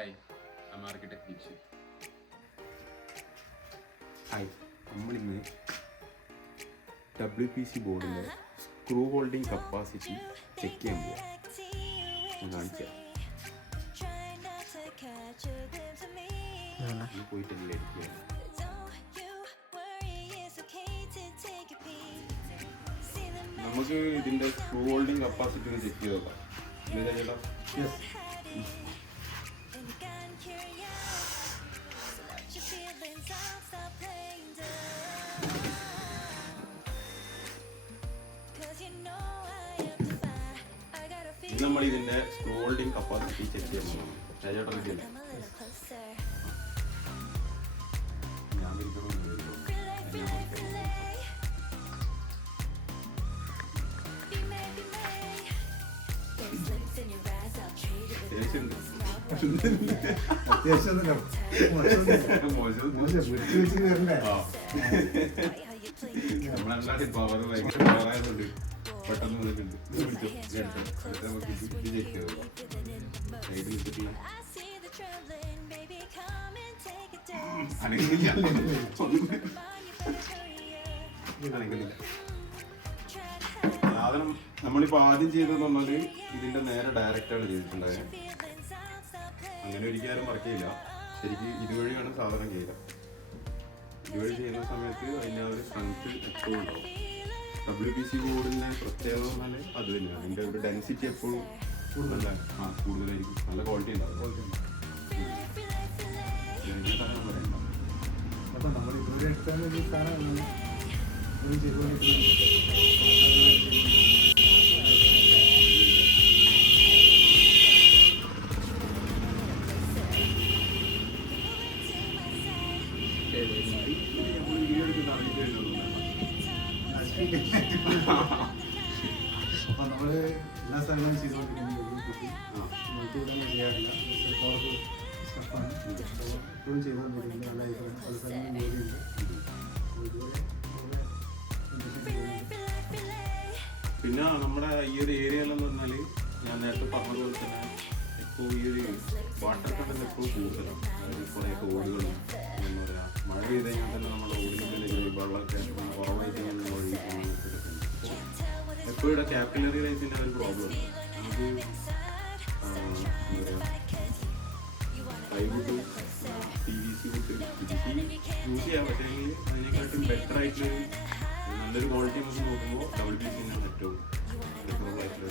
Hi, I'm architect Deekshit. Hi, നമ്മളിന്ന് WPC ബോർഡിൻ്റെ screw holding capacity check ചെയ്യാൻ പോവാം. കാണിക്കാം പോയിട്ടല്ലേ അടിക്കുക. നമുക്ക് ഇതിൻ്റെ സ്ക്രൂ ഹോൾഡിംഗ് കപ്പാസിറ്റി ഒന്ന് ചെക്ക് ചെയ്ത് നോക്കാം. എന്താ ചേട്ടാ? ഇത് നമ്മൾ ഇതിൻ്റെ സ്ക്രൂ ഹോൾഡിംഗ് കപ്പാസിറ്റി ചെക്ക് ചെയ്യാൻ പോകുന്നു. ചേട്ടാ കിട്ടിയില്ല, ഞാൻ നമ്മളെല്ലാവരും പവർ ഭയങ്കര പവറായതുകൊണ്ട് പെട്ടെന്ന് വന്നിട്ടുണ്ട്. നമുക്ക് ഇത് ചെക്ക് ചെയ്ത് സൈഡിൽ വെച്ചിട്ടില്ല അനങ്ങില്ല. സാധനം നമ്മളിപ്പോൾ ആദ്യം ചെയ്തതെന്ന് പറഞ്ഞാൽ ഇതിൻ്റെ നേരെ ഡയറക്റ്റാണ് ചെയ്തിട്ടുണ്ടായത്. അങ്ങനെ ഒരിക്കലും മറക്കില്ല. ശരിക്കും ഇതുവഴിയാണ് സാധനം ചെയ്യുക. ഇതുവഴി ചെയ്യുന്ന സമയത്ത് അതിൻ്റെ ആ ഒരു സ്ട്രെങ്ത് എപ്പോഴും ഉണ്ടാവും. WPC ബോർഡിൻ്റെ പ്രത്യേകത പറഞ്ഞാൽ അത് തന്നെയാണ്. അതിൻ്റെ ഒരു ഡെൻസിറ്റി എപ്പോഴും നല്ല കൂടുതലായിരിക്കും, നല്ല ക്വാളിറ്റി ഉണ്ടാവും. അപ്പം നമ്മൾ ഇതുവരെ എടുത്താൽ ഈ സാധനം അപ്പം നമ്മൾ എല്ലാ സ്ഥലങ്ങളും ചെയ്തുകൊണ്ടിരിക്കുന്നത് യൂട്യൂബിലൊന്നും ചെയ്യാറില്ല. സ്റ്റഫാണ് എപ്പോഴും ചെയ്തുകൊണ്ടിരിക്കുന്നത്. നല്ല അഭിപ്രായം. പല സ്ഥലങ്ങളും ജോലിയുണ്ട്. പിന്നെ നമ്മുടെ ഈ ഒരു ഏരിയയിലെന്ന് പറഞ്ഞാൽ ഞാൻ നേരത്തെ പറഞ്ഞതുപോലെ തന്നെ ഇപ്പോൾ ഈ ഒരു വാട്ടർ കണ്ടന്റ് എപ്പോഴും കൂടുതലാണ്. അതായത് കുറേ ഓടുകളും എന്താ പറയുക, മഴ പെയ്ത് കഴിഞ്ഞാൽ തന്നെ നമ്മുടെ ഓടിൻ്റെ വെള്ളമൊക്കെ കുറവായിട്ട് കഴിഞ്ഞാൽ ഒഴുകിപ്പോകാൻ എപ്പോഴും ഇവിടെ ക്യാപ്പിലറി ലൈഫിൻ്റെ ഒരു പ്രോബ്ലം ഉണ്ട്. നമുക്ക് എന്താ പറയുക, പ്ലൈവുഡ് PVC വുഡ് യൂസ് ചെയ്യാൻ പറ്റുമെങ്കിൽ അതിനെക്കാട്ടും ബെറ്റർ ആയിട്ട് നല്ലൊരു ക്വാളിറ്റി നമുക്ക് നോക്കുമ്പോൾ WPC തന്നെയാണ് ഏറ്റവും ബെറ്റർ ആയിട്ടുള്ള